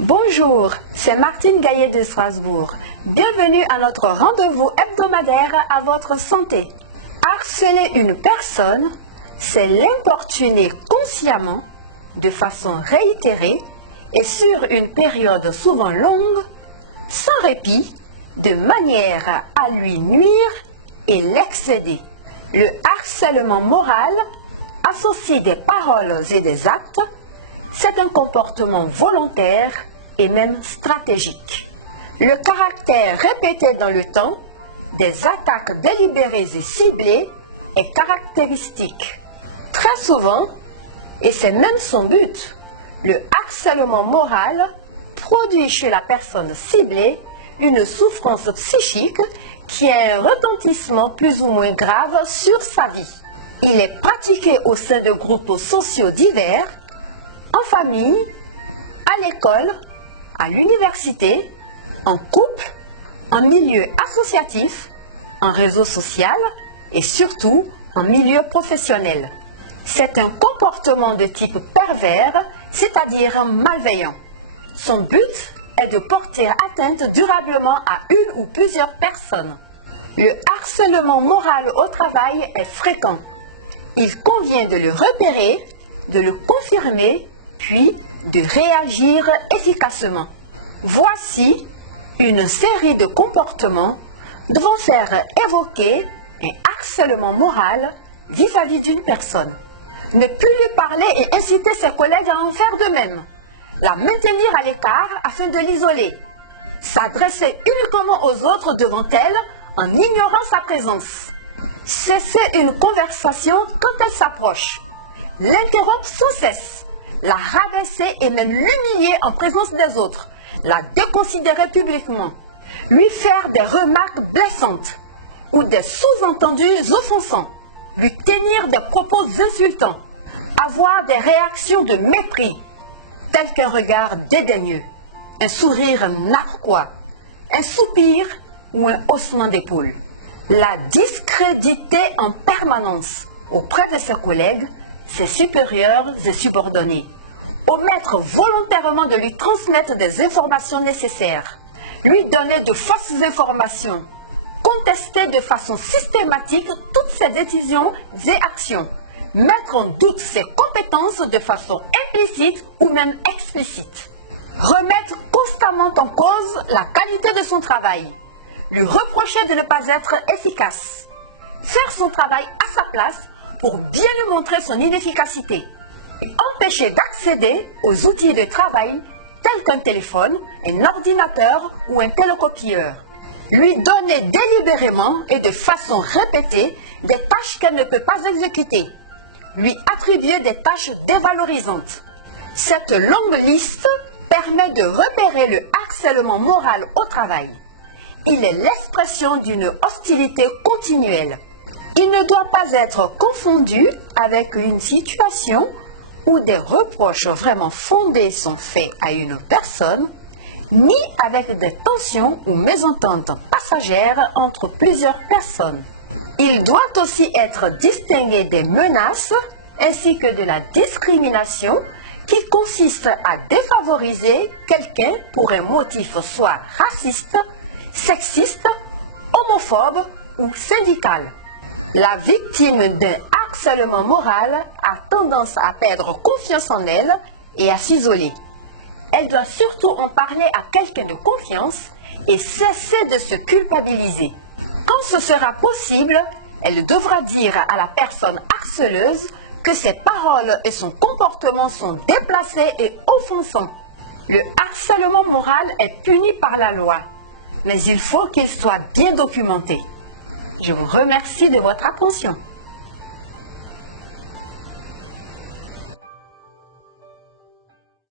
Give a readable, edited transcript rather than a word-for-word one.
Bonjour, c'est Martine Gaillet de Strasbourg. Bienvenue à notre rendez-vous hebdomadaire à votre santé. Harceler une personne, c'est l'importuner consciemment, de façon réitérée et sur une période souvent longue, sans répit, de manière à lui nuire et l'excéder. Le harcèlement moral associe des paroles et des actes. C'est un comportement volontaire et même stratégique. Le caractère répété dans le temps des attaques délibérées et ciblées est caractéristique. Très souvent, et c'est même son but, le harcèlement moral produit chez la personne ciblée une souffrance psychique qui a un retentissement plus ou moins grave sur sa vie. Il est pratiqué au sein de groupes sociaux divers, en famille, à l'école, à l'université, en couple, en milieu associatif, en réseau social et surtout en milieu professionnel. C'est un comportement de type pervers, c'est-à-dire malveillant. Son but est de porter atteinte durablement à une ou plusieurs personnes. Le harcèlement moral au travail est fréquent. Il convient de le repérer, de le confirmer, puis de réagir efficacement. Voici une série de comportements devant faire évoquer un harcèlement moral vis-à-vis d'une personne. Ne plus lui parler et inciter ses collègues à en faire de même. La maintenir à l'écart afin de l'isoler. S'adresser uniquement aux autres devant elle en ignorant sa présence. Cesser une conversation quand elle s'approche. L'interrompre sans cesse. La rabaisser et même l'humilier en présence des autres. La déconsidérer publiquement. Lui faire des remarques blessantes ou des sous-entendus offensants. Lui tenir des propos insultants. Avoir des réactions de mépris, telles qu'un regard dédaigneux, un sourire narquois, un soupir ou un haussement d'épaule. La discréditer en permanence auprès de ses collègues, ses supérieurs et subordonnés. Omettre volontairement de lui transmettre des informations nécessaires. Lui donner de fausses informations. Contester de façon systématique toutes ses décisions et actions. Mettre en doute ses compétences de façon implicite ou même explicite. Remettre constamment en cause la qualité de son travail. Lui reprocher de ne pas être efficace. Faire son travail à sa place pour bien lui montrer son inefficacité. Et empêcher d'accéder aux outils de travail tels qu'un téléphone, un ordinateur ou un télécopieur. Lui donner délibérément et de façon répétée des tâches qu'elle ne peut pas exécuter. Lui attribuer des tâches dévalorisantes. Cette longue liste permet de repérer le harcèlement moral au travail. Il est l'expression d'une hostilité continuelle. Il ne doit pas être confondu avec une situation où des reproches vraiment fondés sont faits à une personne, ni avec des tensions ou mésententes passagères entre plusieurs personnes. Il doit aussi être distingué des menaces ainsi que de la discrimination qui consiste à défavoriser quelqu'un pour un motif soit raciste, sexiste, homophobe ou syndical. La victime d'un harcèlement moral a tendance à perdre confiance en elle et à s'isoler. Elle doit surtout en parler à quelqu'un de confiance et cesser de se culpabiliser. Quand ce sera possible, elle devra dire à la personne harceleuse que ses paroles et son comportement sont déplacés et offensants. Le harcèlement moral est puni par la loi, mais il faut qu'il soit bien documenté. Je vous remercie de votre attention.